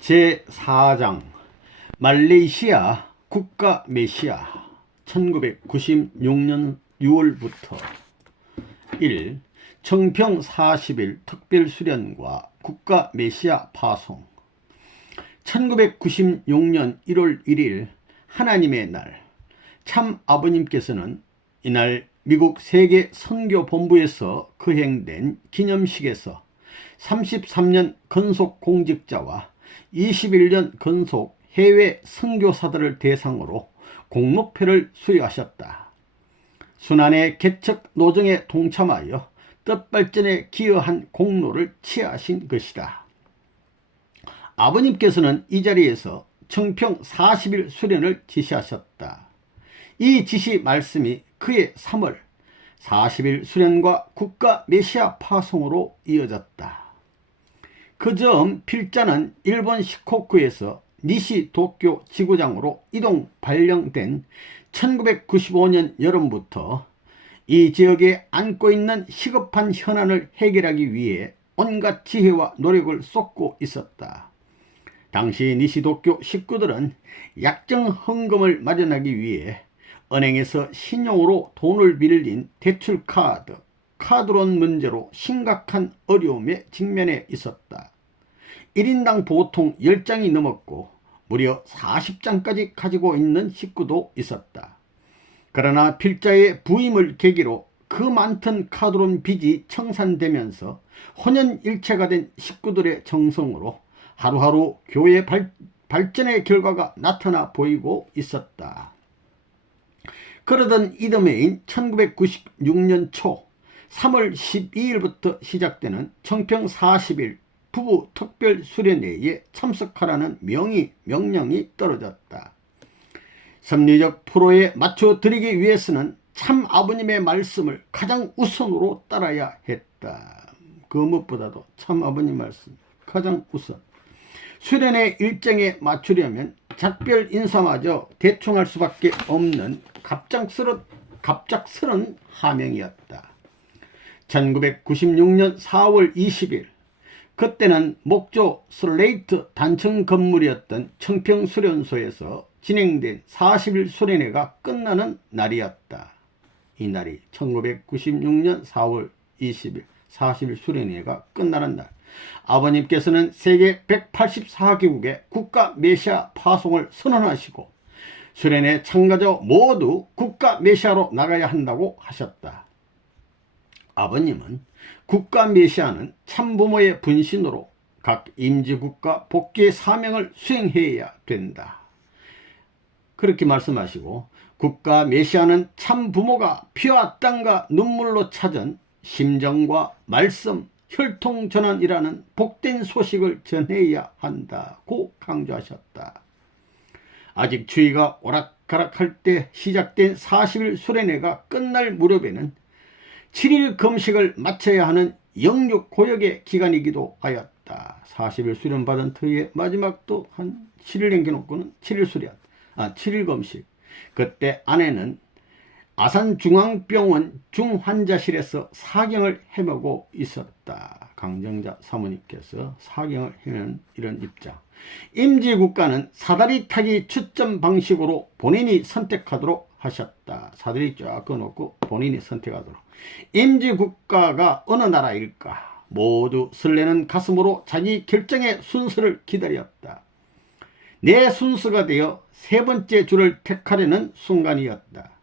제4장 말레이시아 국가 메시아 1996년 6월부터 1. 청평 40일 특별수련과 국가 메시아 파송 1996년 1월 1일 하나님의 날 참 아버님께서는 이날 미국 세계 선교본부에서 거행된 기념식에서 33년 건속 공직자와 21년 건속 해외 선교사들을 대상으로 공로패를 수여하셨다. 순환의 개척 노정에 동참하여 뜻발전에 기여한 공로를 치하신 것이다. 아버님께서는 이 자리에서 청평 40일 수련을 지시하셨다. 이 지시 말씀이 그해 3월 40일 수련과 국가 메시아 파송으로 이어졌다. 그 즈음 필자는 일본 시코쿠에서 니시 도쿄 지구장으로 이동 발령된 1995년 여름부터 이 지역에 안고 있는 시급한 현안을 해결하기 위해 온갖 지혜와 노력을 쏟고 있었다. 당시 니시 도쿄 식구들은 약정 헌금을 마련하기 위해 은행에서 신용으로 돈을 빌린 대출 카드론 문제로 심각한 어려움에 직면해 있었다. 1인당 보통 10장이 넘었고 무려 40장까지 가지고 있는 식구도 있었다. 그러나 필자의 부임을 계기로 그 많던 카드론 빚이 청산되면서 혼연일체가 된 식구들의 정성으로 하루하루 교회 발전의 결과가 나타나 보이고 있었다. 그러던 이듬해인 1996년 초 3월 12일부터 시작되는 청평 40일 부부 특별 수련회에 참석하라는 명령이 떨어졌다. 섭리적 프로에 맞춰드리기 위해서는 참 아버님의 말씀을 가장 우선으로 따라야 했다. 그 무엇보다도 참 아버님 말씀 가장 우선. 수련회 일정에 맞추려면 작별 인사마저 대충 할 수밖에 없는 갑작스런 하명이었다. 1996년 4월 20일 그때는 목조 슬레이트 단층 건물이었던 청평수련소에서 진행된 40일 수련회가 끝나는 날이었다. 이 날이 1996년 4월 20일 40일 수련회가 끝나는 날. 아버님께서는 세계 184개국의 국가 메시아 파송을 선언하시고 수련회 참가자 모두 국가 메시아로 나가야 한다고 하셨다. 아버님은 국가 메시아는 참부모의 분신으로 각 임지국가 복귀의 사명을 수행해야 된다. 그렇게 말씀하시고 국가 메시아는 참부모가 피와 땀과 눈물로 찾은 심정과 말씀, 혈통전환이라는 복된 소식을 전해야 한다고 강조하셨다. 아직 주의가 오락가락할 때 시작된 40일 수련회가 끝날 무렵에는 7일 금식을 마쳐야 하는 영육고역의 기간이기도 하였다. 40일 수련 받은 터에 마지막도 한 7일 남겨놓고는 7일 수련, 7일 금식. 그때 아내는 아산중앙병원 중환자실에서 사경을 헤매고 있었다. 강정자 사모님께서 사경을 헤매는 이런 입장. 임지국가는 사다리 타기 추점 방식으로 본인이 선택하도록 하셨다. 사다리 쫙 꺼놓고 본인이 선택하도록. 임지국가가 어느 나라일까? 모두 설레는 가슴으로 자기 결정의 순서를 기다렸다. 내 순서가 되어 세 번째 줄을 택하려는 순간이었다.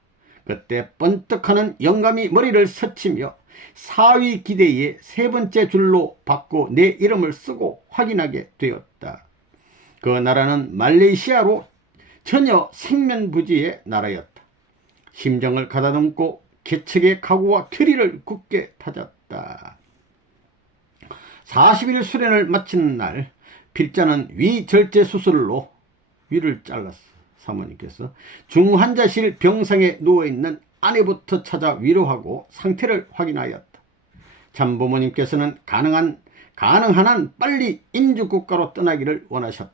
그때 번뜩하는 영감이 머리를 스치며 사위 기대에 세 번째 줄로 받고 내 이름을 쓰고 확인하게 되었다. 그 나라는 말레이시아로 전혀 생면부지의 나라였다. 심정을 가다듬고 개척의 각오와 결의를 굳게 다졌다. 40일 수련을 마치는 날 필자는 위절제 수술로 위를 잘랐어. 사모님께서 중환자실 병상에 누워있는 아내부터 찾아 위로하고 상태를 확인하였다. 참부모님께서는 가능한 한 빨리 임주국가로 떠나기를 원하셨다.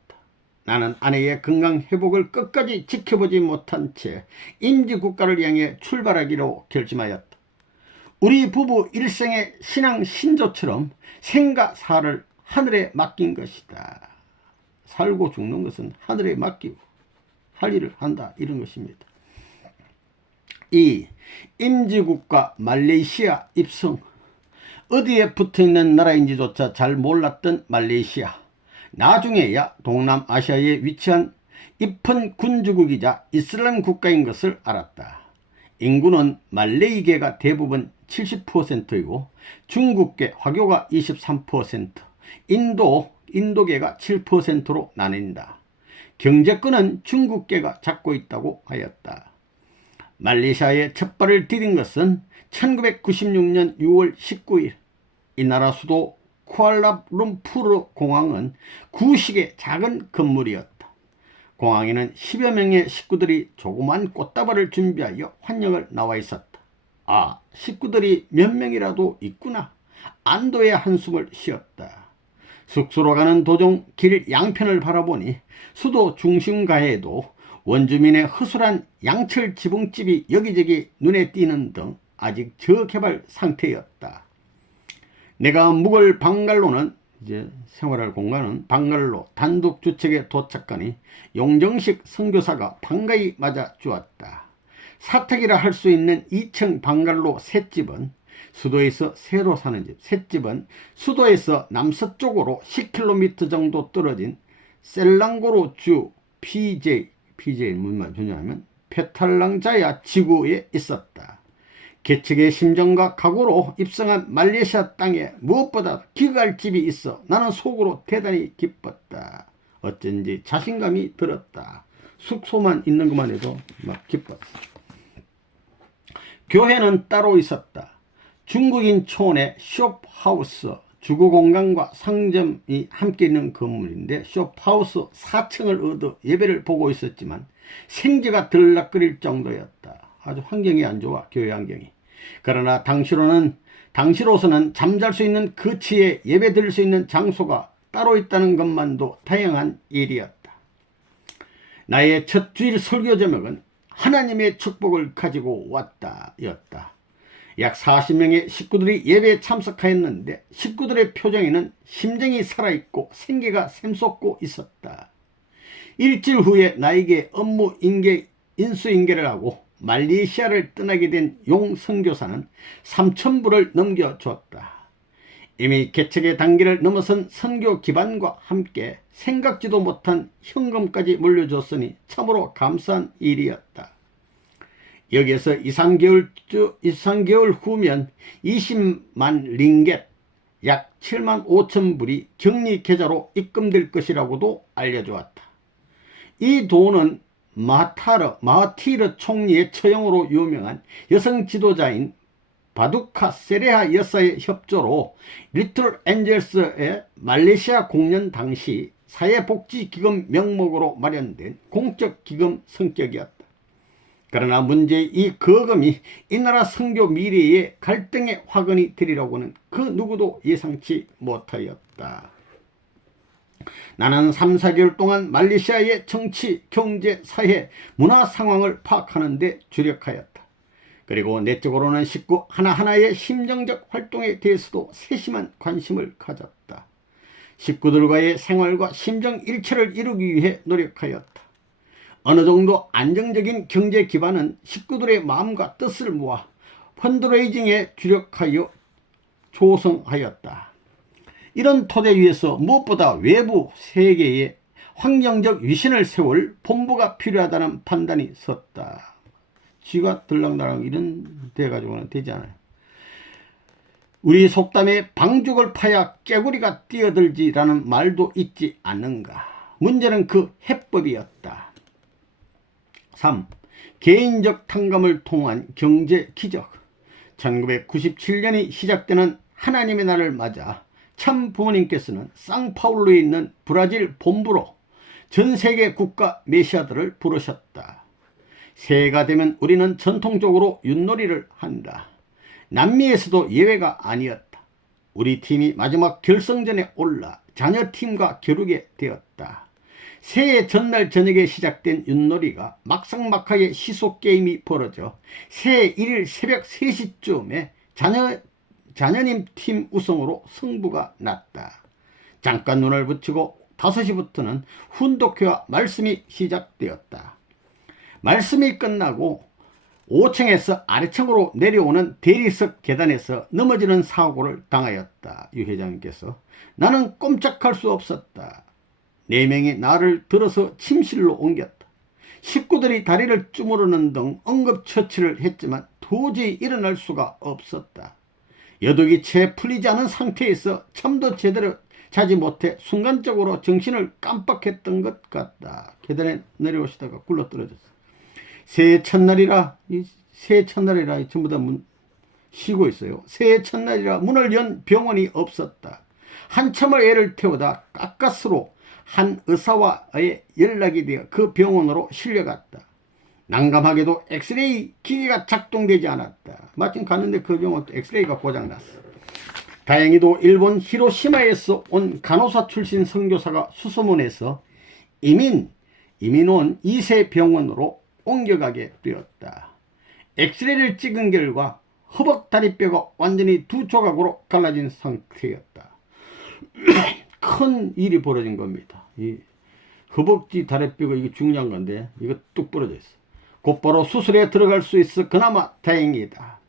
나는 아내의 건강 회복을 끝까지 지켜보지 못한 채 임지국가를 향해 출발하기로 결심하였다. 우리 부부 일생의 신앙 신조처럼 생과 사를 하늘에 맡긴 것이다. 살고 죽는 것은 하늘에 맡기고 할 일을 한다, 이런 것입니다. 2. 임지국가 말레이시아 입성. 어디에 붙어있는 나라인지조차 잘 몰랐던 말레이시아, 나중에야 동남아시아에 위치한 입헌 군주국이자 이슬람 국가인 것을 알았다. 인구는 말레이계가 대부분 70%이고 중국계 화교가 23%, 인도계가 7%로 나뉜다. 경제권은 중국계가 잡고 있다고 하였다. 말레이시아에 첫 발을 디딘 것은 1996년 6월 19일 이 나라 수도 쿠알라룸푸르 공항은 구식의 작은 건물이었다. 공항에는 10여 명의 식구들이 조그만 꽃다발을 준비하여 환영을 나와 있었다. 아, 식구들이 몇 명이라도 있구나. 안도의 한숨을 쉬었다. 숙소로 가는 도중 길 양편을 바라보니 수도 중심가에도 원주민의 허술한 양철 지붕집이 여기저기 눈에 띄는 등 아직 저개발 상태였다. 내가 묵을 방갈로는, 이제 생활할 공간은 방갈로 단독 주택에 도착하니 용정식 선교사가 반가이 맞아 주었다. 사택이라 할 수 있는 2층 방갈로 셋집은 수도에서 새로 사는 집, 셋집은 수도에서 남서쪽으로 10km 정도 떨어진 셀랑고로 주 PJ는 무슨 말이냐면 페탈랑자야 지구에 있었다. 개척의 심정과 각오로 입성한 말레이시아 땅에 무엇보다 기갈 집이 있어 나는 속으로 대단히 기뻤다. 어쩐지 자신감이 들었다. 숙소만 있는 것만 해도 막 기뻤어. 교회는 따로 있었다. 중국인 초원의 숍하우스, 주거공간과 상점이 함께 있는 건물인데 숍하우스 4층을 얻어 예배를 보고 있었지만 생지가 들락거릴 정도였다. 아주 환경이 안 좋아, 교회 환경이. 그러나 당시로서는 잠잘 수 있는 거치에 예배 드릴 수 있는 장소가 따로 있다는 것만도 다양한 일이었다. 나의 첫 주일 설교 제목은 하나님의 축복을 가지고 왔다 였다. 약 40명의 식구들이 예배에 참석하였는데 식구들의 표정에는 심정이 살아있고 생기가 샘솟고 있었다. 일주일 후에 나에게 업무 인수인계를 하고 말레이시아를 떠나게 된 용 선교사는 3,000불을 넘겨줬다. 이미 개척의 단계를 넘어선 선교 기반과 함께 생각지도 못한 현금까지 물려줬으니 참으로 감사한 일이었다. 여기에서 2~3개월 후면 20만 링겟, 약 7만 5천 불이 격리 계좌로 입금될 것이라고도 알려주었다. 이 돈은 마하티르 총리의 처형으로 유명한 여성 지도자인 바두카 세레하 여사의 협조로 리틀 엔젤스의 말레이시아 공연 당시 사회복지기금 명목으로 마련된 공적기금 성격이었다. 그러나 문제의 이 거금이 이 나라 선교 미래의 갈등의 화근이 되리라고는 그 누구도 예상치 못하였다. 나는 3~4개월 동안 말레이시아의 정치, 경제, 사회, 문화 상황을 파악하는 데 주력하였다. 그리고 내적으로는 식구 하나하나의 심정적 활동에 대해서도 세심한 관심을 가졌다. 식구들과의 생활과 심정 일체를 이루기 위해 노력하였다. 어느 정도 안정적인 경제 기반은 식구들의 마음과 뜻을 모아 펀드레이징에 주력하여 조성하였다. 이런 토대 위에서 무엇보다 외부 세계에 환경적 위신을 세울 본부가 필요하다는 판단이 섰다. 쥐가 들락날락 이런 데 가지고는 되지 않아요. 우리 속담에 방죽을 파야 깨구리가 뛰어들지라는 말도 있지 않는가. 문제는 그 해법이었다. 3. 개인적 탕감을 통한 경제 기적. 1997년이 시작되는 하나님의 날을 맞아 참 부모님께서는 상파울루에 있는 브라질 본부로 전 세계 국가 메시아들을 부르셨다. 새해가 되면 우리는 전통적으로 윷놀이를 한다. 남미에서도 예외가 아니었다. 우리 팀이 마지막 결승전에 올라 자녀팀과 겨루게 되었다. 새해 전날 저녁에 시작된 윷놀이가 막상막하게 시속게임이 벌어져 새해 1일 새벽 3시쯤에 자녀님 팀 우승으로 승부가 났다. 잠깐 눈을 붙이고 5시부터는 훈독회와 말씀이 시작되었다. 말씀이 끝나고 5층에서 아래층으로 내려오는 대리석 계단에서 넘어지는 사고를 당하였다. 유 회장님께서. 나는 꼼짝할 수 없었다. 4명이 나를 들어서 침실로 옮겼다. 식구들이 다리를 주무르는 등 응급처치를 했지만 도저히 일어날 수가 없었다. 여독이 채 풀리지 않은 상태에서 잠도 제대로 자지 못해 순간적으로 정신을 깜빡했던 것 같다. 계단에 내려오시다가 굴러떨어졌어. 새해 첫날이라 전부 다 쉬고 있어요. 새해 첫날이라 문을 연 병원이 없었다. 한참을 애를 태우다 가까스로 한 의사와의 연락이 되어 그 병원으로 실려갔다. 난감하게도 엑스레이 기계가 작동되지 않았다. 마침 갔는데 그 병원 엑스레이가 고장났어. 다행히도 일본 히로시마에서 온 간호사 출신 선교사가 수소문해서 이민 온 2세 병원으로 옮겨가게 되었다. 엑스레이를 찍은 결과 허벅 다리뼈가 완전히 2조각으로 갈라진 상태였다. 큰 일이 벌어진 겁니다. 이 허벅지 다리뼈가 이게 중요한 건데 이거 뚝 부러져 있어. 곧바로 수술에 들어갈 수 있어 그나마 다행이다.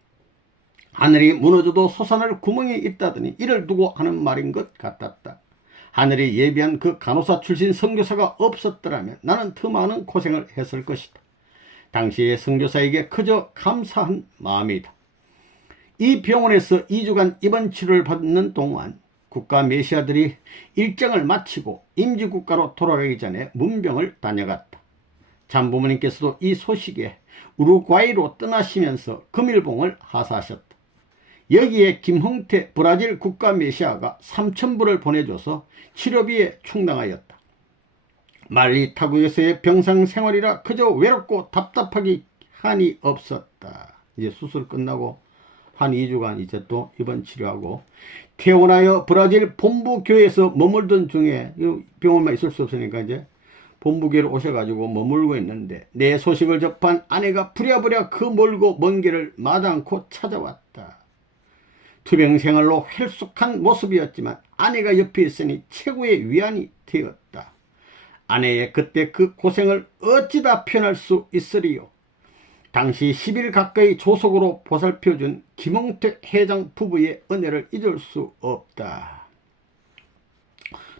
하늘이 무너져도 솟아날 구멍이 있다더니 이를 두고 하는 말인 것 같았다. 하늘이 예비한 그 간호사 출신 선교사가 없었더라면 나는 더 많은 고생을 했을 것이다. 당시의 선교사에게 그저 감사한 마음이다. 이 병원에서 2주간 입원 치료를 받는 동안 국가 메시아들이 일정을 마치고 임시국가로 돌아가기 전에 문병을 다녀갔다. 장부모님께서도 이 소식에 우루과이로 떠나시면서 금일봉을 하사하셨다. 여기에 김홍태 브라질 국가 메시아가 3,000불을 보내줘서 치료비에 충당하였다. 말리 타국에서의 병상 생활이라 그저 외롭고 답답하기 한이 없었다. 이제 수술 끝나고 한 2주간 이제 또 입원 치료하고 퇴원하여 브라질 본부교회에서 머물던 중에 병원만 있을 수 없으니까 이제 본부교회로 오셔가지고 머물고 있는데 내 소식을 접한 아내가 부랴부랴 그 멀고 먼 길을 마다않고 찾아왔다. 투병 생활로 헬쑥한 모습이었지만 아내가 옆에 있으니 최고의 위안이 되었다. 아내의 그때 그 고생을 어찌다 표현할 수 있으리요. 당시 10일 가까이 조속으로 보살펴준 김홍택 회장 부부의 은혜를 잊을 수 없다.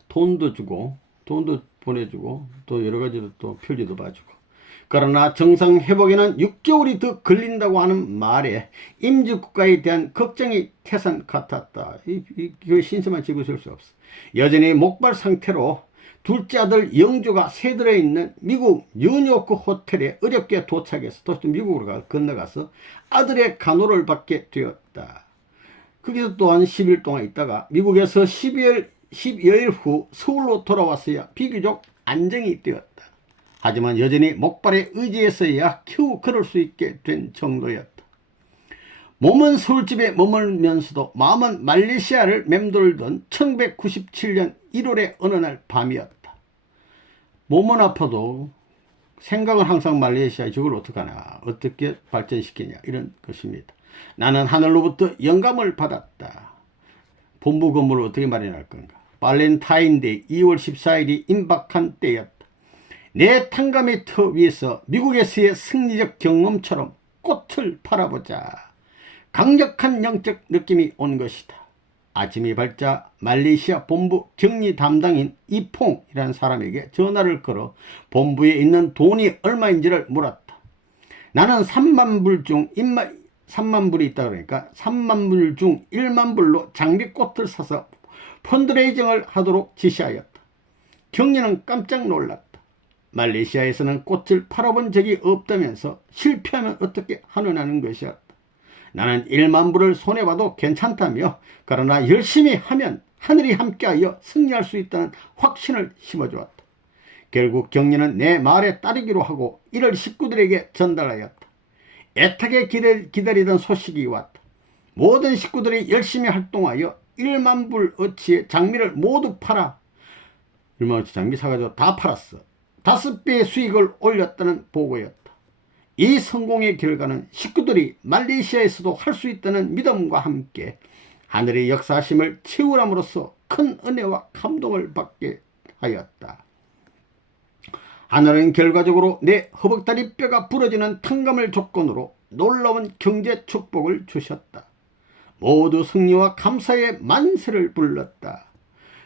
돈도 주고 돈도 보내주고 또 여러가지로 또 편지도 봐주고. 그러나 정상 회복에는 6개월이 더 걸린다고 하는 말에 임시국가에 대한 걱정이 태산 같았다. 이 신세만 지고 있을 수 없어. 여전히 목발 상태로 둘째 아들 영주가 새들에 있는 미국 뉴요크 호텔에 어렵게 도착해서 또 미국으로 건너가서 아들의 간호를 받게 되었다. 거기서 또한 10일 동안 있다가 미국에서 12여일 후 서울로 돌아왔어야 비교적 안정이 되었다. 하지만 여전히 목발에 의지해서야 겨우 걸을 수 있게 된 정도였다. 몸은 서울집에 머물면서도 마음은 말레이시아를 맴돌던 1997년 1월의 어느 날 밤이었다. 몸은 아파도 생각은 항상 말레이시아에 저걸 어떡하나, 어떻게 발전시키냐 이런 것입니다. 나는 하늘로부터 영감을 받았다. 본부 건물을 어떻게 마련할 건가. 발렌타인데이 2월 14일이 임박한 때였다. 내 탕감의 터 위에서 미국에서의 승리적 경험처럼 꽃을 팔아보자. 강력한 영적 느낌이 온 것이다. 아침이 밝자 말레이시아 본부 격리 담당인 이퐁이라는 사람에게 전화를 걸어 본부에 있는 돈이 얼마인지를 물었다. 나는 3만 불 중 3만 불이 있다 그러니까 3만 불 중 1만 불로 장미꽃을 사서 펀드레이징을 하도록 지시하였다. 경리는 깜짝 놀랐다. 말레이시아에서는 꽃을 팔아본 적이 없다면서 실패하면 어떻게 하느냐는 것이었다. 나는 1만 불을 손해봐도 괜찮다며 그러나 열심히 하면 하늘이 함께하여 승리할 수 있다는 확신을 심어주었다. 결국 경리는 내 말에 따르기로 하고 이를 식구들에게 전달하였다. 애타게 기다리던 소식이 왔다. 모든 식구들이 열심히 활동하여 1만 불 어치의 장미를 모두 팔아 1만 어치 장미 사가지고 다 팔았어. 5배의 수익을 올렸다는 보고였다. 이 성공의 결과는 식구들이 말레이시아에서도 할 수 있다는 믿음과 함께 하늘의 역사심을 채우람으로써 큰 은혜와 감동을 받게 하였다. 하늘은 결과적으로 내 허벅다리 뼈가 부러지는 탕감을 조건으로 놀라운 경제 축복을 주셨다. 모두 승리와 감사의 만세를 불렀다.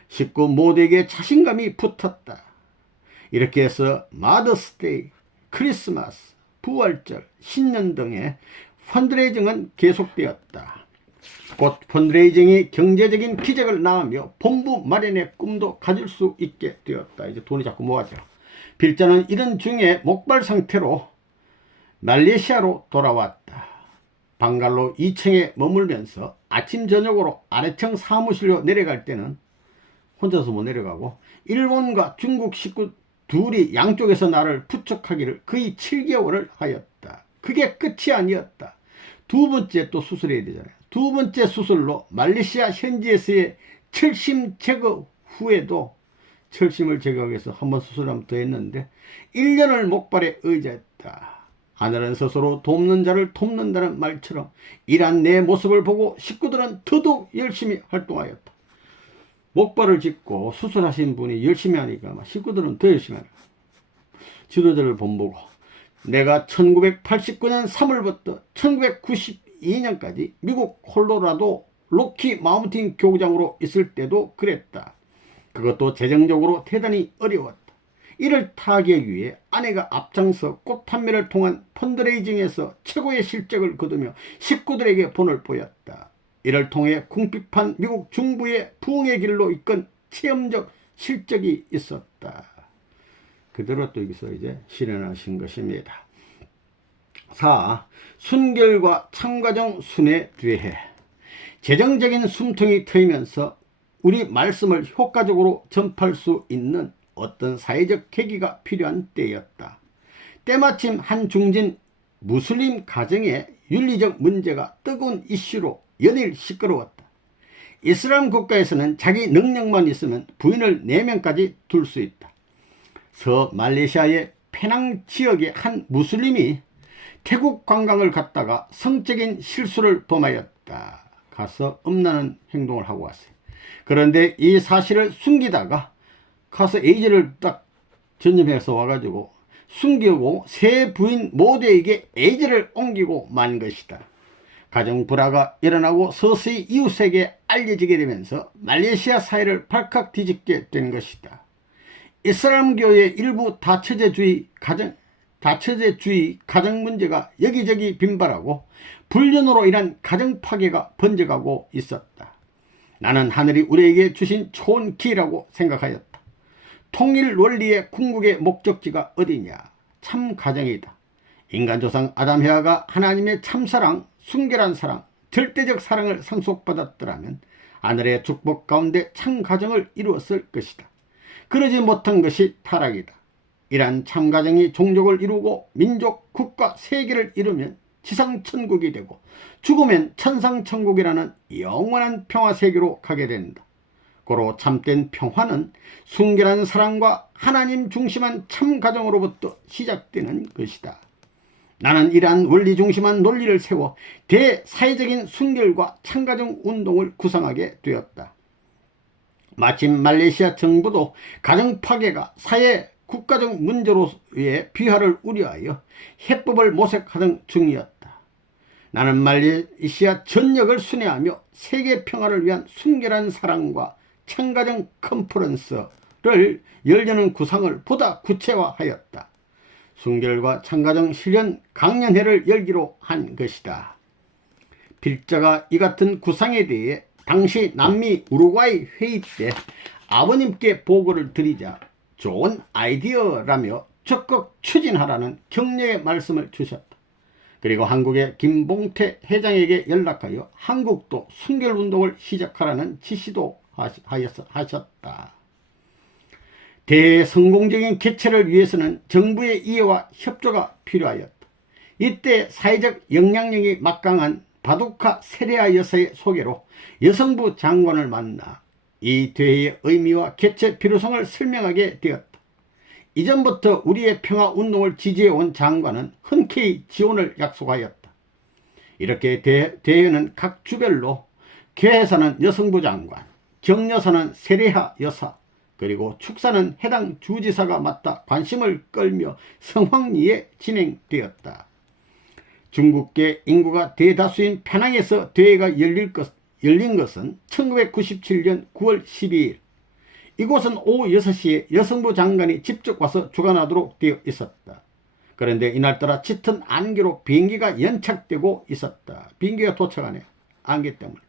식구 모두에게 자신감이 붙었다. 이렇게 해서 마더스데이, 크리스마스, 부활절, 신년 등의 펀드레이징은 계속되었다. 곧 펀드레이징이 경제적인 기적을 낳으며 본부 마련의 꿈도 가질 수 있게 되었다. 이제 돈이 자꾸 모아져. 빌자는 이런 중에 목발 상태로 말레이시아로 돌아왔다. 방갈로 2층에 머물면서 아침 저녁으로 아래층 사무실로 내려갈 때는 혼자서 못 내려가고 일본과 중국 식구 둘이 양쪽에서 나를 부축하기를 거의 7개월을 하였다. 그게 끝이 아니었다. 두 번째 또 수술해야 되잖아요. 두 번째 수술로 말레이시아 현지에서의 철심 제거 후에도 철심을 제거하기 위해서 한 번 수술하면 더 했는데 1년을 목발에 의지했다. 하늘은 스스로 돕는 자를 돕는다는 말처럼 일한 내 모습을 보고 식구들은 더더욱 열심히 활동하였다. 목발을 짚고 수술하신 분이 열심히 하니까 식구들은 더 열심히 하는 거야. 지도자를 본보고 내가 1989년 3월부터 1992년까지 미국 콜로라도 로키 마운틴 교구장으로 있을 때도 그랬다. 그것도 재정적으로 대단히 어려웠다. 이를 타개하기 위해 아내가 앞장서 꽃 판매를 통한 펀드레이징에서 최고의 실적을 거두며 식구들에게 본을 보였다. 이를 통해 궁핍한 미국 중부의 부흥의 길로 이끈 체험적 실적이 있었다. 그대로 또 여기서 이제 실현하신 것입니다. 4. 순결과 참가정 순에 대해 재정적인 숨통이 트이면서 우리 말씀을 효과적으로 전파할 수 있는 어떤 사회적 계기가 필요한 때였다. 때마침 한 중진 무슬림 가정의 윤리적 문제가 뜨거운 이슈로 연일 시끄러웠다. 이슬람 국가에서는 자기 능력만 있으면 부인을 4명까지 둘 수 있다. 서말레이시아의 페낭 지역의 한 무슬림이 태국 관광을 갔다가 성적인 실수를 범하였다. 가서 음란한 행동을 하고 왔어요. 그런데 이 사실을 숨기다가 가서 에이즈를 딱 전염해서 와가지고 숨기고 세 부인 모두에게 에이즈를 옮기고 만 것이다. 가정 불화가 일어나고 서서히 이웃에게 알려지게 되면서 말레이시아 사회를 발칵 뒤집게 된 것이다. 이슬람교의 일부 다처제주의 가정 문제가 여기저기 빈발하고 불륜으로 인한 가정 파괴가 번져가고 있었다. 나는 하늘이 우리에게 주신 좋은 기회라고 생각하였다. 통일 원리의 궁극의 목적지가 어디냐? 참 가정이다. 인간조상 아담해와가 하나님의 참사랑, 순결한 사랑, 절대적 사랑을 상속받았더라면 하늘의 축복 가운데 참 가정을 이루었을 것이다. 그러지 못한 것이 타락이다. 이러한 참가정이 종족을 이루고 민족, 국가, 세계를 이루면 지상천국이 되고 죽으면 천상천국이라는 영원한 평화세계로 가게 된다. 고로 참된 평화는 순결한 사랑과 하나님 중심한 참가정으로부터 시작되는 것이다. 나는 이러한 원리 중심한 논리를 세워 대사회적인 순결과 참가정 운동을 구상하게 되었다. 마침 말레이시아 정부도 가정 파괴가 사회 국가적 문제로의 비화를 우려하여 해법을 모색하던 중이었다. 나는 말레이시아 전역을 순회하며 세계 평화를 위한 순결한 사랑과 참가정 컨퍼런스를 열려는 구상을 보다 구체화하였다. 순결과 참가정 실현 강연회를 열기로 한 것이다. 빌자가 이 같은 구상에 대해 당시 남미 우루과이 회의 때 아버님께 보고를 드리자 좋은 아이디어라며 적극 추진하라는 격려의 말씀을 주셨다. 그리고 한국의 김봉태 회장에게 연락하여 한국도 순결운동을 시작하라는 지시도 하셨다. 대성공적인 개최를 위해서는 정부의 이해와 협조가 필요하였다. 이때 사회적 영향력이 막강한 바두카 세레아 여사의 소개로 여성부 장관을 만나 이 대회의 의미와 개최 필요성을 설명하게 되었다. 이전부터 우리의 평화운동을 지지해온 장관은 흔쾌히 지원을 약속하였다. 이렇게 대회는 각 주별로 개회사는 여성부 장관, 격려사는 세레아 여사, 그리고 축사는 해당 주지사가 맡아 관심을 끌며 성황리에 진행되었다. 중국계 인구가 대다수인 페낭에서 대회가 열린 것은 1997년 9월 12일. 이곳은 오후 6시에 여성부 장관이 직접 와서 주관하도록 되어 있었다. 그런데 이날따라 짙은 안개로 비행기가 연착되고 있었다. 비행기가 도착하네. 안개 때문에.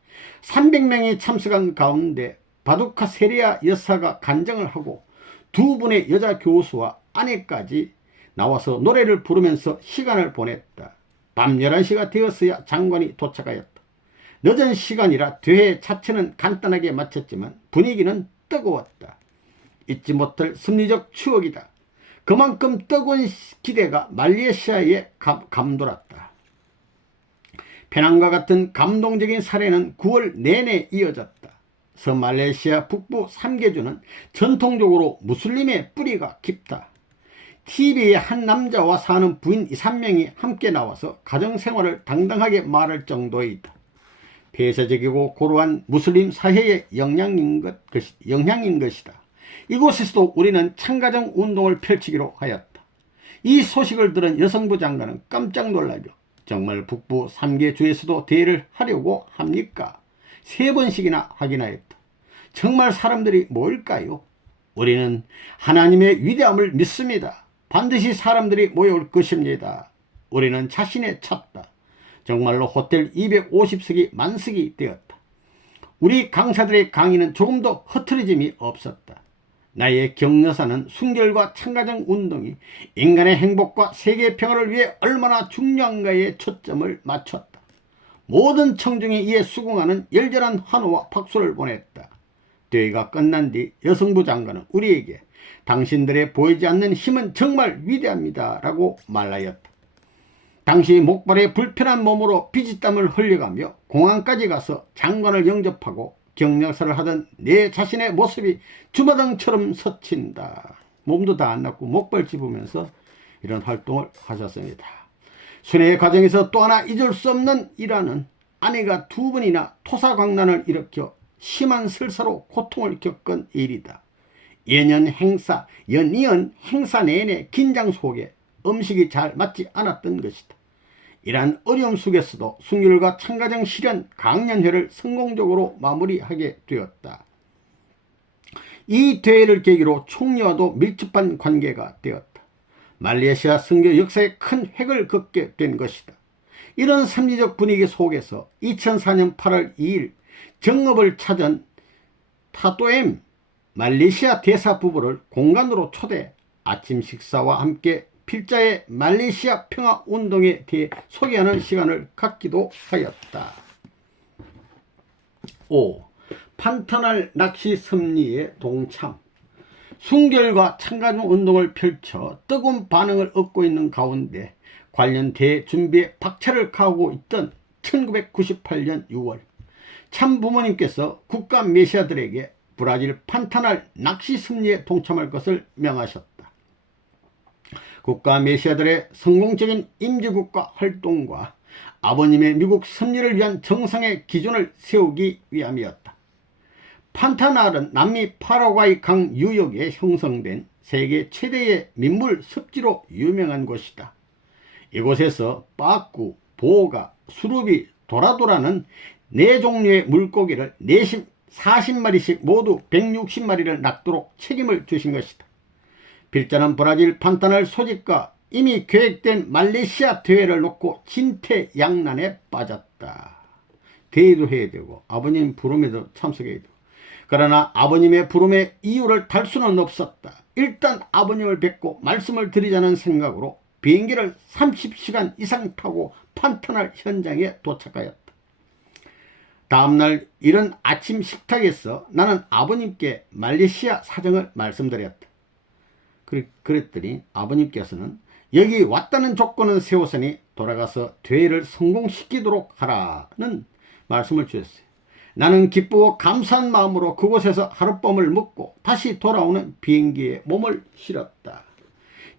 300명이 참석한 가운데 바두카 세리아 여사가 간증을 하고 두 분의 여자 교수와 아내까지 나와서 노래를 부르면서 시간을 보냈다. 밤 11시가 되었어야 장관이 도착하였다. 늦은 시간이라 대회 자체는 간단하게 마쳤지만 분위기는 뜨거웠다. 잊지 못할 심리적 추억이다. 그만큼 뜨거운 기대가 말레이시아에 감돌았다. 페낭과 같은 감동적인 사례는 9월 내내 이어졌다. 서말레이시아 북부 3개주는 전통적으로 무슬림의 뿌리가 깊다. TV에 한 남자와 사는 부인 2~3명이 함께 나와서 가정생활을 당당하게 말할 정도이다. 폐쇄적이고 고루한 무슬림 사회의 영향인 것이다. 이곳에서도 우리는 참가정 운동을 펼치기로 하였다. 이 소식을 들은 여성부 장관은 깜짝 놀라며 정말 북부 3개주에서도 대회를 하려고 합니까? 3번씩이나 확인하였다. 정말 사람들이 모일까요? 우리는 하나님의 위대함을 믿습니다. 반드시 사람들이 모여올 것입니다. 우리는 자신에 찼다. 정말로 호텔 250석이 만석이 되었다. 우리 강사들의 강의는 조금도 흐트러짐이 없었다. 나의 격려사는 순결과 참가정 운동이 인간의 행복과 세계 평화를 위해 얼마나 중요한가에 초점을 맞췄다. 모든 청중이 이에 수긍하는 열렬한 환호와 박수를 보냈다. 대회가 끝난 뒤 여성부 장관은 우리에게 당신들의 보이지 않는 힘은 정말 위대합니다 라고 말하였다. 당시 목발에 불편한 몸으로 피지땀을 흘려가며 공항까지 가서 장관을 영접하고 격려사를 하던 내 자신의 모습이 주마등처럼 서친다. 몸도 다 안 낫고 목발 짚으면서 이런 활동을 하셨습니다. 순회의 과정에서 또 하나 잊을 수 없는 일화는 아내가 2번이나 토사광난을 일으켜 심한 설사로 고통을 겪은 일이다. 연이은 행사 내내 긴장 속에 음식이 잘 맞지 않았던 것이다. 이러한 어려움 속에서도 순결과 참가정 실현 강연회를 성공적으로 마무리하게 되었다. 이 대회를 계기로 총리와도 밀접한 관계가 되었다. 말레이시아 선교 역사에 큰 획을 긋게 된 것이다. 이런 심리적 분위기 속에서 2004년 8월 2일 정읍을 찾은 타또엠 말레이시아 대사 부부를 공간으로 초대 아침 식사와 함께 필자의 말레이시아 평화운동에 대해 소개하는 시간을 갖기도 하였다. 5. 판타날 낚시 섭리에 동참. 순결과 참가정 운동을 펼쳐 뜨거운 반응을 얻고 있는 가운데 관련 대회 준비에 박차를 가하고 있던 1998년 6월 참부모님께서 국가 메시아들에게 브라질 판타날 낚시 섭리에 동참할 것을 명하셨다. 국가 메시아들의 성공적인 임시국가 활동과 아버님의 미국 섭리를 위한 정상의 기준을 세우기 위함이었다. 판타날은 남미 파라과이 강 유역에 형성된 세계 최대의 민물 습지로 유명한 곳이다. 이곳에서 빠꾸, 보가, 수루비, 도라도라는 4종류의 물고기를 40마리씩 모두 160마리를 낚도록 책임을 주신 것이다. 필자는 브라질 판타날 소집과 이미 계획된 말레이시아 대회를 놓고 진퇴양난에 빠졌다. 대회도 해야 되고 아버님 부름에도 참석해야 되고. 그러나 아버님의 부름의 이유를 달 수는 없었다. 일단 아버님을 뵙고 말씀을 드리자는 생각으로 비행기를 30시간 이상 타고 판타날 현장에 도착하였다. 다음날 이른 아침 식탁에서 나는 아버님께 말레이시아 사정을 말씀드렸다. 그랬더니 아버님께서는 여기 왔다는 조건은 세웠으니 돌아가서 대회를 성공시키도록 하라는 말씀을 주셨어요. 나는 기쁘고 감사한 마음으로 그곳에서 하룻밤을 묵고 다시 돌아오는 비행기에 몸을 실었다.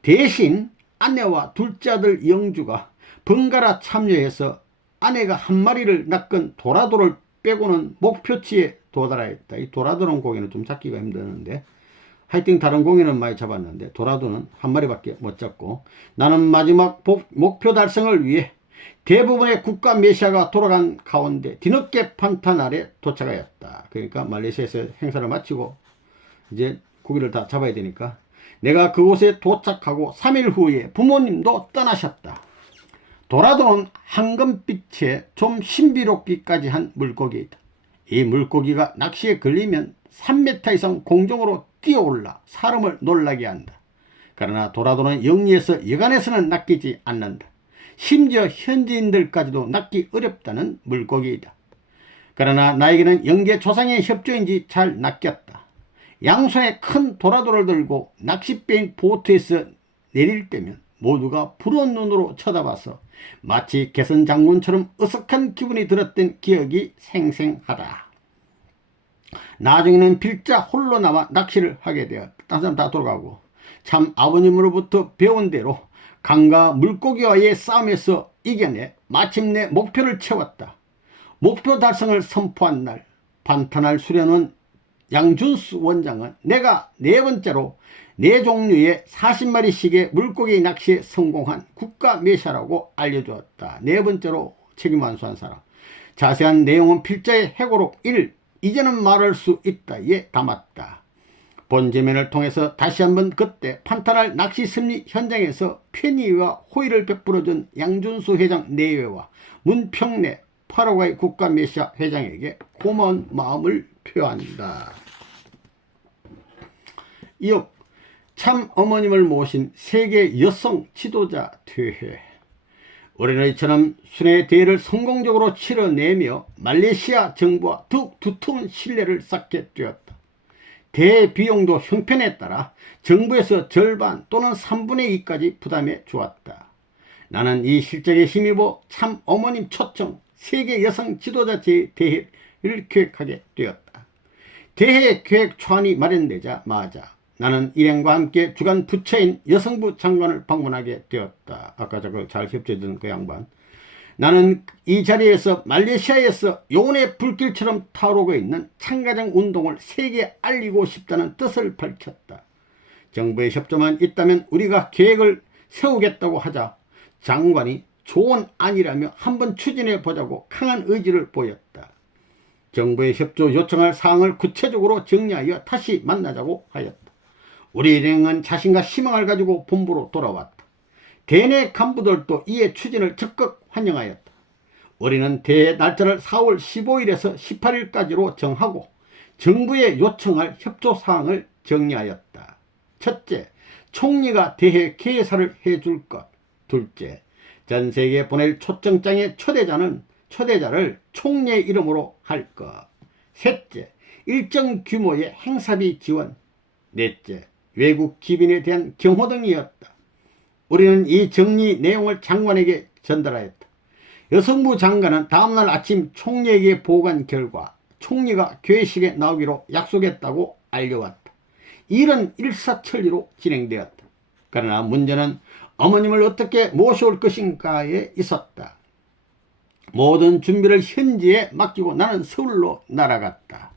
대신 아내와 둘째 아들 영주가 번갈아 참여해서 아내가 한 마리를 낚은 도라도를 빼고는 목표치에 도달하였다. 이 도라도는 고기는 좀 잡기가 힘드는데 하여튼 다른 공연은 많이 잡았는데 도라도는 한 마리밖에 못 잡고, 나는 마지막 목표 달성을 위해 대부분의 국가 메시아가 돌아간 가운데 뒤늦게 판타날에 도착하였다. 그러니까 말레이시아에서 행사를 마치고 이제 고기를 다 잡아야 되니까 내가 그곳에 도착하고 3일 후에 부모님도 떠나셨다. 도라도는 황금빛에 좀 신비롭기까지 한 물고기이다. 이 물고기가 낚시에 걸리면 3m 이상 공중으로 뛰어올라 사람을 놀라게 한다. 그러나 도라도는 영리해서 여간에서는 낚이지 않는다. 심지어 현지인들까지도 낚기 어렵다는 물고기이다. 그러나 나에게는 영계 조상의 협조인지 잘 낚였다. 양손에 큰 도라도를 들고 낚싯배인 보트에서 내릴 때면 모두가 부러운 눈으로 쳐다봐서 마치 개선 장군처럼 어색한 기분이 들었던 기억이 생생하다. 나중에는 필자 홀로 남아 낚시를 하게 되었다. 다른 사람 다 돌아가고, 참 아버님으로부터 배운 대로 강과 물고기와의 싸움에서 이겨내 마침내 목표를 채웠다. 목표 달성을 선포한 날, 판타날 수련원 양준수 원장은 내가 4번째로 4종류의 40마리씩의 물고기 낚시에 성공한 국가 메시아라고 알려주었다. 4번째로 책임 완수한 사람. 자세한 내용은 필자의 해고록 1, 이제는 말할 수 있다에 담았다. 본제면을 통해서 다시 한번 그때 판타날 낚시 승리 현장에서 편의와 호의를 베풀어준 양준수 회장 내외와 문평래 파라과이 국가 메시아 회장에게 고마운 마음을 표한다. 이어 참 어머님을 모신 세계 여성 지도자 대회. 올해는 이처럼 순회 대회를 성공적으로 치러내며 말레이시아 정부와 더욱 두터운 신뢰를 쌓게 되었다. 대회 비용도 형편에 따라 정부에서 절반 또는 3분의 2까지 부담해 주었다. 나는 이 실적에 힘입어 참 어머님 초청 세계 여성 지도자 대회를 기획하게 되었다. 대회 계획 초안이 마련되자마자 나는 일행과 함께 주간 부처인 여성부 장관을 방문하게 되었다. 아까 저걸 잘 협조해준 그 양반. 나는 이 자리에서 말레이시아에서 요원의 불길처럼 타오르고 있는 참가장 운동을 세계에 알리고 싶다는 뜻을 밝혔다. 정부의 협조만 있다면 우리가 계획을 세우겠다고 하자 장관이 좋은 안이라며 한번 추진해 보자고 강한 의지를 보였다. 정부의 협조 요청할 사항을 구체적으로 정리하여 다시 만나자고 하였다. 우리 일행은 자신과 희망을 가지고 본부로 돌아왔다. 대내 간부들도 이에 추진을 적극 환영하였다. 우리는 대회 날짜를 4월 15일에서 18일까지로 정하고 정부에 요청할 협조사항을 정리하였다. 첫째, 총리가 대회 개사를 해줄 것. 둘째, 전세계에 보낼 초청장의 초대자를 총리의 이름으로 할 것. 셋째, 일정 규모의 행사비 지원. 넷째, 외국 기빈에 대한 경호 등이었다. 우리는 이 정리 내용을 장관에게 전달하였다. 여성부 장관은 다음날 아침 총리에게 보고한 결과 총리가 개회식에 나오기로 약속했다고 알려왔다. 일은 일사천리로 진행되었다. 그러나 문제는 어머님을 어떻게 모셔올 것인가에 있었다. 모든 준비를 현지에 맡기고 나는 서울로 날아갔다.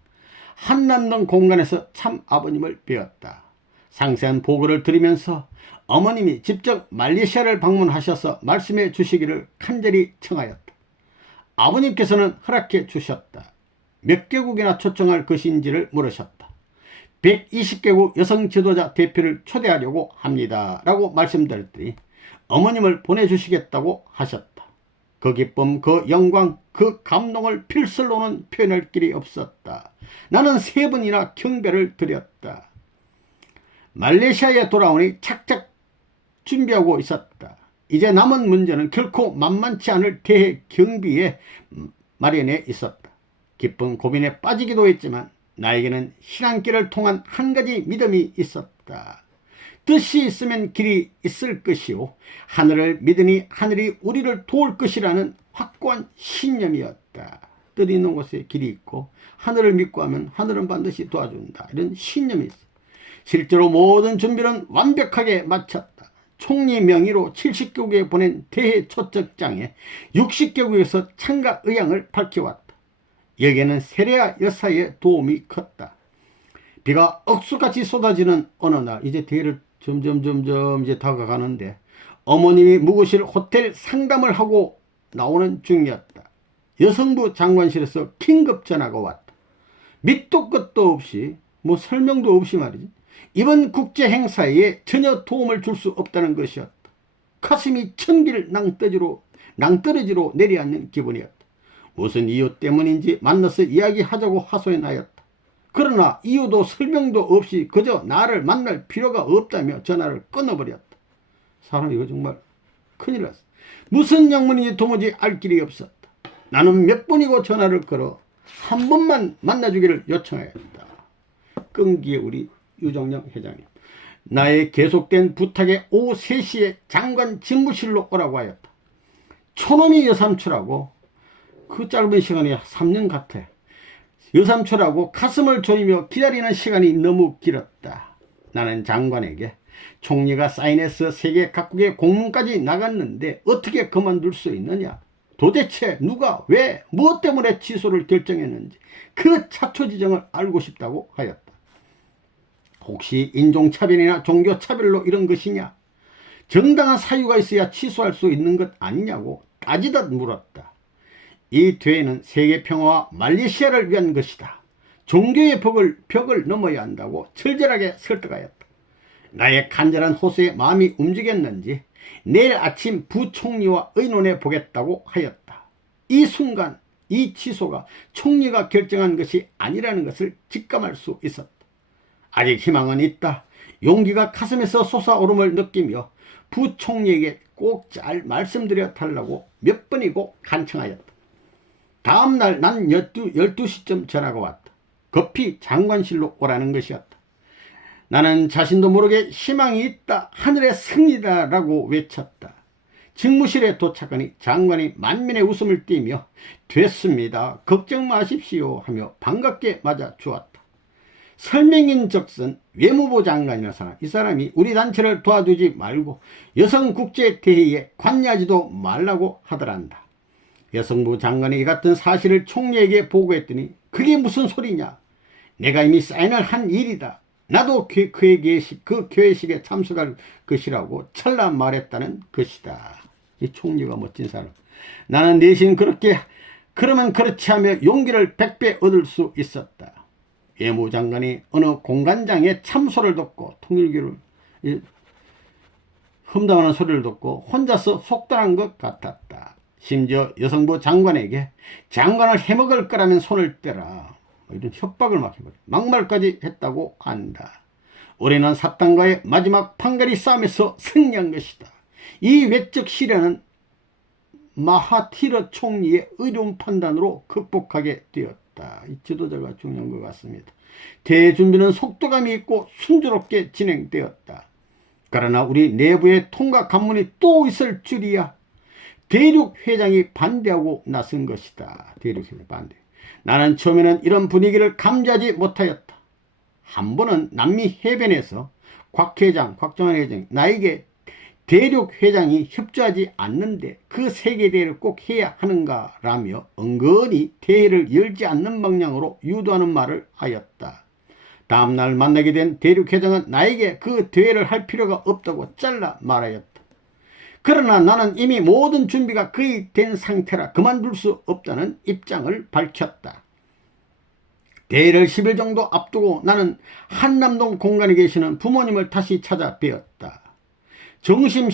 한남동 공간에서 참 아버님을 뵈었다. 상세한 보고를 드리면서 어머님이 직접 말레이시아를 방문하셔서 말씀해 주시기를 간절히 청하였다. 아버님께서는 허락해 주셨다. 몇 개국이나 초청할 것인지를 물으셨다. 120개국 여성 지도자 대표를 초대하려고 합니다 라고 말씀드렸더니 어머님을 보내주시겠다고 하셨다. 그 기쁨, 그 영광, 그 감동을 필설로는 표현할 길이 없었다. 나는 3번이나 경배를 드렸다. 말레이시아에 돌아오니 착착 준비하고 있었다. 이제 남은 문제는 결코 만만치 않을 대회 경비에 마련해 있었다. 깊은 고민에 빠지기도 했지만 나에게는 신앙길을 통한 한 가지 믿음이 있었다. 뜻이 있으면 길이 있을 것이요 하늘을 믿으니 하늘이 우리를 도울 것이라는 확고한 신념이었다. 뜻 있는 곳에 길이 있고 하늘을 믿고 하면 하늘은 반드시 도와준다. 이런 신념이 있어. 실제로 모든 준비는 완벽하게 마쳤다. 총리 명의로 70개국에 보낸 대회 초청장에 60개국에서 참가 의향을 밝혀왔다. 여기에는 세레아 여사의 도움이 컸다. 비가 억수같이 쏟아지는 어느 날, 이제 대회를 점점 이제 다가가는데 어머님이 묵으실 호텔 상담을 하고 나오는 중이었다. 여성부 장관실에서 긴급 전화가 왔다. 밑도 끝도 없이 뭐 설명도 없이 말이지. 이번 국제 행사에 전혀 도움을 줄 수 없다는 것이었다. 가슴이 천길 낭떠러지로 내려앉는 기분이었다. 무슨 이유 때문인지 만나서 이야기하자고 하소연하였다. 그러나 이유도 설명도 없이 그저 나를 만날 필요가 없다며 전화를 끊어버렸다. 사람 이거 정말 큰일 났어. 무슨 영문인지 도무지 알 길이 없었다. 나는 몇 번이고 전화를 걸어 한 번만 만나주기를 요청하였다. 끈기의 우리 유정령 회장님, 나의 계속된 부탁에 오후 3시에 장관 집무실로 오라고 하였다. 초놈이 여삼초라고, 그 짧은 시간이 3년 같아. 여삼초라고 가슴을 졸이며 기다리는 시간이 너무 길었다. 나는 장관에게 총리가 사인해서 세계 각국의 공문까지 나갔는데 어떻게 그만둘 수 있느냐, 도대체 누가 왜 무엇 때문에 취소를 결정했는지 그 차초지정을 알고 싶다고 하였다. 혹시 인종차별이나 종교차별로 이런 것이냐, 정당한 사유가 있어야 취소할 수 있는 것 아니냐고 따지듯 물었다. 이 대회는 세계평화와 말레이시아를 위한 것이다. 종교의 벽을 넘어야 한다고 절절하게 설득하였다. 나의 간절한 호소에 마음이 움직였는지 내일 아침 부총리와 의논해 보겠다고 하였다. 이 순간 이 취소가 총리가 결정한 것이 아니라는 것을 직감할 수 있었다. 아직 희망은 있다. 용기가 가슴에서 솟아오름을 느끼며 부총리에게 꼭 잘 말씀드려 달라고 몇 번이고 간청하였다. 다음날 난 12시쯤 전화가 왔다. 급히 장관실로 오라는 것이었다. 나는 자신도 모르게 희망이 있다, 하늘의 승리다 라고 외쳤다. 직무실에 도착하니 장관이 만면의 웃음을 띠며 됐습니다, 걱정 마십시오 하며 반갑게 맞아 주었다. 설명인즉슨 외무부 장관이라는 사람, 이 사람이 우리 단체를 도와주지 말고 여성국제대회에 관여하지도 말라고 하더란다. 여성부 장관이 이 같은 사실을 총리에게 보고했더니 그게 무슨 소리냐, 내가 이미 사인을 한 일이다, 나도 그 교회식에 참석할 것이라고 찰나 말했다는 것이다. 이 총리가 멋진 사람. 나는 내심 그러면 그렇지 하며 용기를 100배 얻을 수 있었다. 외무장관이 어느 공관장의 참소를 듣고 통일교를 흠담하는 소리를 듣고 혼자서 속단한 것 같았다. 심지어 여성부 장관에게 장관을 해먹을 거라면 손을 떼라, 이런 협박을 막 해버려 막말까지 했다고 한다. 우리는 사탄과의 마지막 판가리 싸움에서 승리한 것이다. 이 외적 시련은 마하티르 총리의 의로운 판단으로 극복하게 되었다. 이 지도자가 중요한 것 같습니다. 대회 준비는 속도감이 있고 순조롭게 진행되었다. 그러나 우리 내부에 통과 관문이 또 있을 줄이야. 대륙 회장이 반대하고 나선 것이다. 대륙 회장 반대. 나는 처음에는 이런 분위기를 감지하지 못하였다. 한 번은 남미 해변에서 곽정환 회장이 나에게 대륙 회장이 협조하지 않는데 그 세계대회를 꼭 해야 하는가 라며 은근히 대회를 열지 않는 방향으로 유도하는 말을 하였다. 다음날 만나게 된 대륙 회장은 나에게 그 대회를 할 필요가 없다고 잘라 말하였다. 그러나 나는 이미 모든 준비가 거의 된 상태라 그만둘 수 없다는 입장을 밝혔다. 대회를 10일 정도 앞두고 나는 한남동 공간에 계시는 부모님을 다시 찾아뵈었다. 점심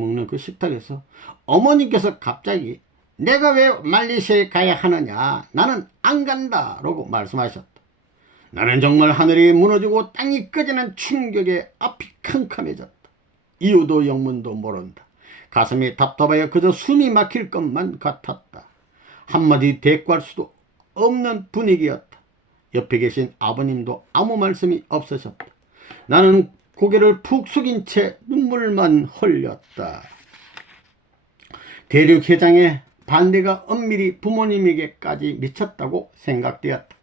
먹는 그 식탁에서 어머니께서 갑자기 내가 왜 말레이시아에 가야 하느냐, 나는 안 간다 라고 말씀하셨다. 나는 정말 하늘이 무너지고 땅이 꺼지는 충격에 앞이 캄캄해졌다. 이유도 영문도 모른다. 가슴이 답답하여 그저 숨이 막힐 것만 같았다. 한마디 대꾸할 수도 없는 분위기였다. 옆에 계신 아버님도 아무 말씀이 없으셨다. 나는 고개를 푹 숙인 채 눈물만 흘렸다. 대륙 회장의 반대가 엄밀히 부모님에게까지 미쳤다고 생각되었다.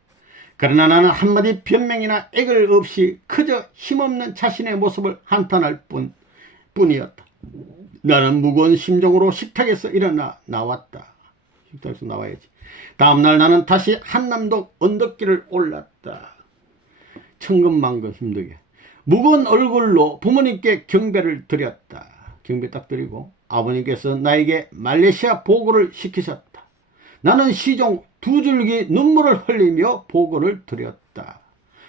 그러나 나는 한마디 변명이나 애글 없이 그저 힘없는 자신의 모습을 한탄할 뿐이었다. 나는 무거운 심정으로 식탁에서 일어나 나왔다. 식탁에서 나와야지. 다음날 나는 다시 한남동 언덕길을 올랐다. 천근만근 힘들게 묵은 얼굴로 부모님께 경배를 드렸다. 경배 딱 드리고 아버님께서 나에게 말레이시아 보고를 시키셨다. 나는 시종 두 줄기 눈물을 흘리며 보고를 드렸다.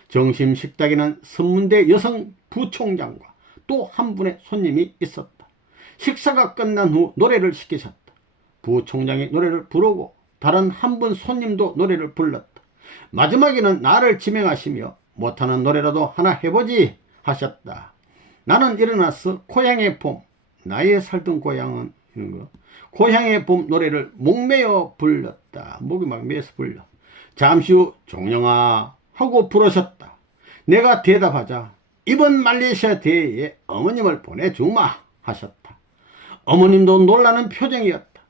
점심 식탁에는 선문대 여성 부총장과 또 한 분의 손님이 있었다. 식사가 끝난 후 노래를 시키셨다. 부총장이 노래를 부르고 다른 한 분 손님도 노래를 불렀다. 마지막에는 나를 지명하시며 못하는 노래라도 하나 해보지 하셨다. 나는 일어나서 고향의 봄, 나의 살던 고향은 이런 거, 고향의 봄 노래를 목매어 불렀다. 목이 막 매서 불러. 잠시 후 종영아 하고 부르셨다. 내가 대답하자 이번 말레이시아 대회에 어머님을 보내주마 하셨다. 어머님도 놀라는 표정이었다.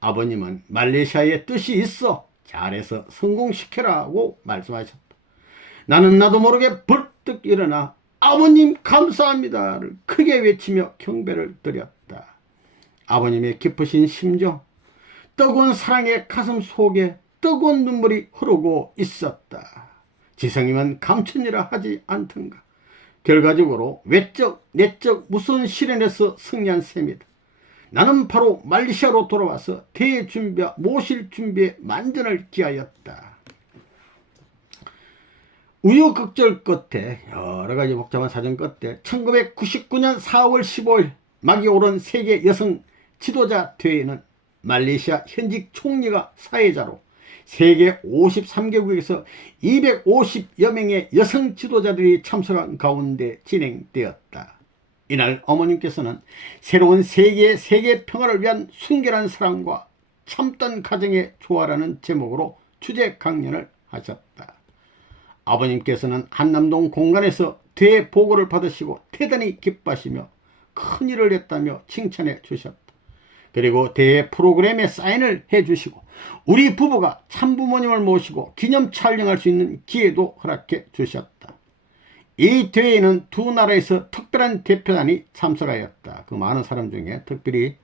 아버님은 말레이시아에 뜻이 있어 잘해서 성공시켜라고 말씀하셨다. 나는 나도 모르게 벌떡 일어나 아버님 감사합니다를 크게 외치며 경배를 드렸다. 아버님의 깊으신 심정, 뜨거운 사랑의 가슴 속에 뜨거운 눈물이 흐르고 있었다. 지성이면 감춘이라 하지 않던가. 결과적으로 외적 내적 무서운 시련에서 승리한 셈이다. 나는 바로 말레이시아로 돌아와서 대회 준비와 모실 준비에 만전을 기하였다. 우여곡절 끝에 여러가지 복잡한 사정 끝에 1999년 4월 15일 막이 오른 세계 여성 지도자 대회는 말레이시아 현직 총리가 사회자로 세계 53개국에서 250여 명의 여성 지도자들이 참석한 가운데 진행되었다. 이날 어머님께서는 새로운 세계 평화를 위한 순결한 사랑과 참된 가정의 조화라는 제목으로 주제 강연을 하셨다. 아버님께서는 한남동 공간에서 대회 보고를 받으시고 대단히 기뻐하시며 큰일을 했다며 칭찬해 주셨다. 그리고 대회 프로그램에 사인을 해주시고 우리 부부가 참부모님을 모시고 기념 촬영할 수 있는 기회도 허락해 주셨다. 이 대회에는 두 나라에서 특별한 대표단이 참석하였다. 그 많은 사람 중에 특별히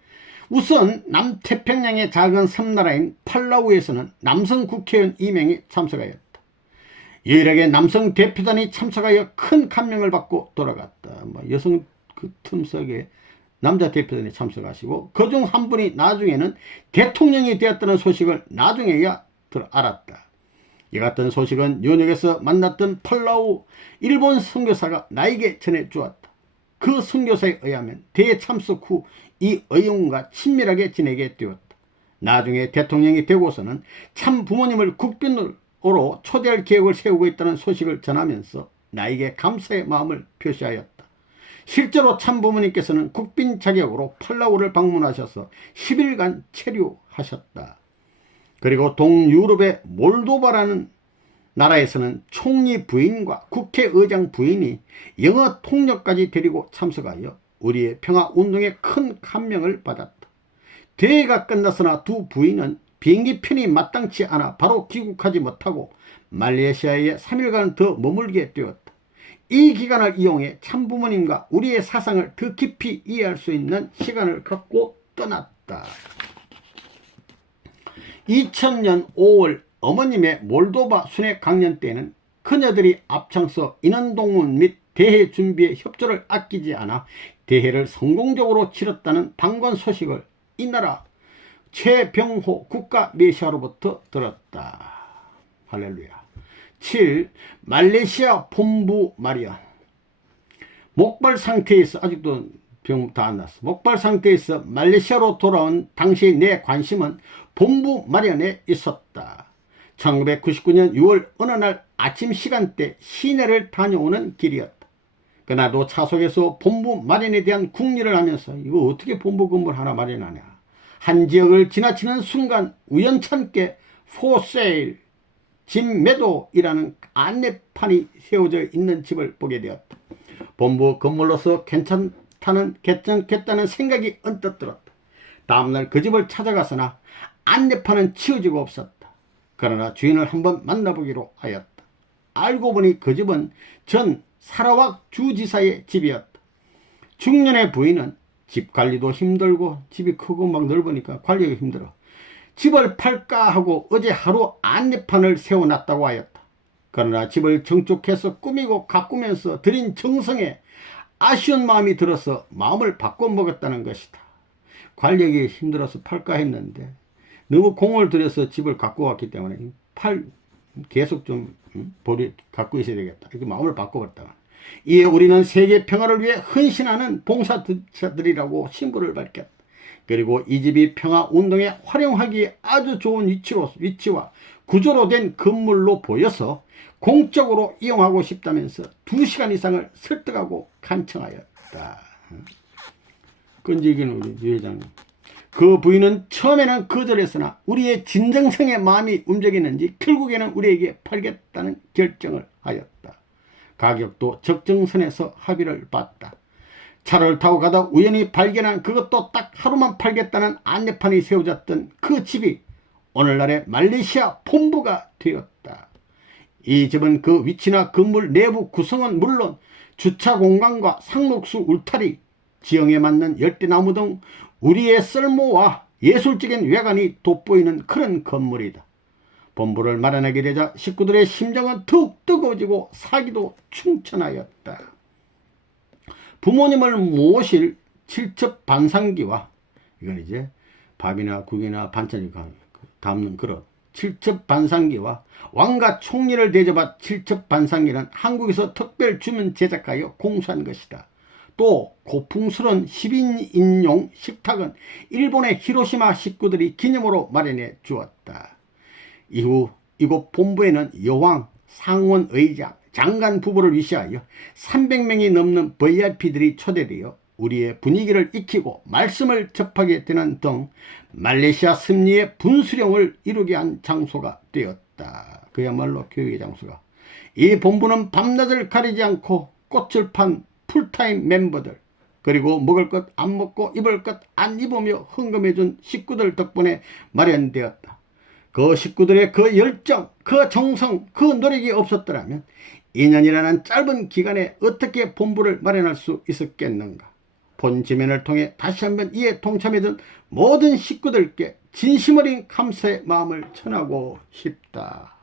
우선 남태평양의 작은 섬나라인 팔라우에서는 남성 국회의원 2명이 참석하였다. 유일하게 남성 대표단이 참석하여 큰 감명을 받고 돌아갔다. 여성 그 틈석에 남자 대표단이 참석하시고 그중 한 분이 나중에는 대통령이 되었다는 소식을 나중에야 알았다. 이 같은 소식은 뉴욕에서 만났던 팔라우 일본 선교사가 나에게 전해주었다. 그 선교사에 의하면 대회 참석 후 이 의원과 친밀하게 지내게 되었다. 나중에 대통령이 되고서는 참 부모님을 국빈으로 초대할 계획을 세우고 있다는 소식을 전하면서 나에게 감사의 마음을 표시하였다. 실제로 참부모님께서는 국빈 자격으로 팔라우를 방문하셔서 10일간 체류하셨다. 그리고 동유럽의 몰도바라는 나라에서는 총리 부인과 국회의장 부인이 영어 통역까지 데리고 참석하여 우리의 평화운동에 큰 감명을 받았다. 대회가 끝났으나 두 부인은 비행기 편이 마땅치 않아 바로 귀국하지 못하고 말레이시아에 3일간 더 머물게 되었다. 이 기간을 이용해 참부모님과 우리의 사상을 더 깊이 이해할 수 있는 시간을 갖고 떠났다. 2000년 5월 어머님의 몰도바 순회 강연 때에는 그녀들이 앞장서 인원동원 및 대회 준비에 협조를 아끼지 않아 대회를 성공적으로 치렀다는 방관 소식을 이 나라 최병호 국가메시아로부터 들었다. 할렐루야. 7. 말레이시아 본부 마련. 목발 상태에서 아직도 병 다 안 났어. 목발 상태에서 말레이시아로 돌아온 당시 내 관심은 본부 마련에 있었다. 1999년 6월 어느 날 아침 시간대 시내를 다녀오는 길이었다. 그나도 차 속에서 본부 마련에 대한 궁리를 하면서 이거 어떻게 본부 건물 하나 마련하냐. 한 지역을 지나치는 순간 우연찮게 for sale, 집 매도이라는 안내판이 세워져 있는 집을 보게 되었다. 본부 건물로서 괜찮겠다는 생각이 언뜻 들었다. 다음날 그 집을 찾아가서나 안내판은 치워지고 없었다. 그러나 주인을 한번 만나보기로 하였다. 알고 보니 그 집은 전 사라왁 주지사의 집이었다. 중년의 부인은 집 관리도 힘들고 집이 크고 막 넓으니까 관리가 힘들어. 집을 팔까 하고 어제 하루 안내판을 세워놨다고 하였다. 그러나 집을 정축해서 꾸미고 가꾸면서 들인 정성에 아쉬운 마음이 들어서 마음을 바꿔먹었다는 것이다. 관력이 힘들어서 팔까 했는데 너무 공을 들여서 집을 갖고 왔기 때문에 계속 좀 갖고 있어야 되겠다. 이렇게 마음을 바꿔버렸다. 이에 우리는 세계 평화를 위해 헌신하는 봉사자들이라고 신부를 밝혔다. 그리고 이 집이 평화운동에 활용하기에 아주 좋은 위치와 구조로 된 건물로 보여서 공적으로 이용하고 싶다면서 2시간 이상을 설득하고 간청하였다. 끈질긴 우리 유 회장님. 그 부인은 처음에는 거절했으나 우리의 진정성의 마음이 움직이는지 결국에는 우리에게 팔겠다는 결정을 하였다. 가격도 적정선에서 합의를 봤다. 차를 타고 가다 우연히 발견한 그것도 딱 하루만 팔겠다는 안내판이 세워졌던 그 집이 오늘날의 말레이시아 본부가 되었다. 이 집은 그 위치나 건물 내부 구성은 물론 주차 공간과 상록수 울타리, 지형에 맞는 열대나무 등 우리의 쓸모와 예술적인 외관이 돋보이는 그런 건물이다. 본부를 마련하게 되자 식구들의 심정은 더욱 뜨거워지고 사기도 충천하였다. 부모님을 모실 칠첩반상기와, 이건 이제 밥이나 국이나 반찬이 담는 그릇, 칠첩반상기와 왕과 총리를 대접한 칠첩반상기는 한국에서 특별 주문 제작하여 공수한 것이다. 또 고풍스러운 10인용 식탁은 일본의 히로시마 식구들이 기념으로 마련해 주었다. 이후 이곳 본부에는 여왕, 상원 의장, 장관 부부를 위시하여 300명이 넘는 VIP들이 초대되어 우리의 분위기를 익히고 말씀을 접하게 되는 등 말레이시아 승리의 분수령을 이루게 한 장소가 되었다. 그야말로 교육의 장소가. 이 본부는 밤낮을 가리지 않고 꽃을 판 풀타임 멤버들, 그리고 먹을 것 안 먹고 입을 것 안 입으며 헌금해준 식구들 덕분에 마련되었다. 그 식구들의 그 열정, 그 정성, 그 노력이 없었더라면 2년이라는 짧은 기간에 어떻게 본부를 마련할 수 있었겠는가. 본지면을 통해 다시 한번 이에 동참해준 모든 식구들께 진심 어린 감사의 마음을 전하고 싶다.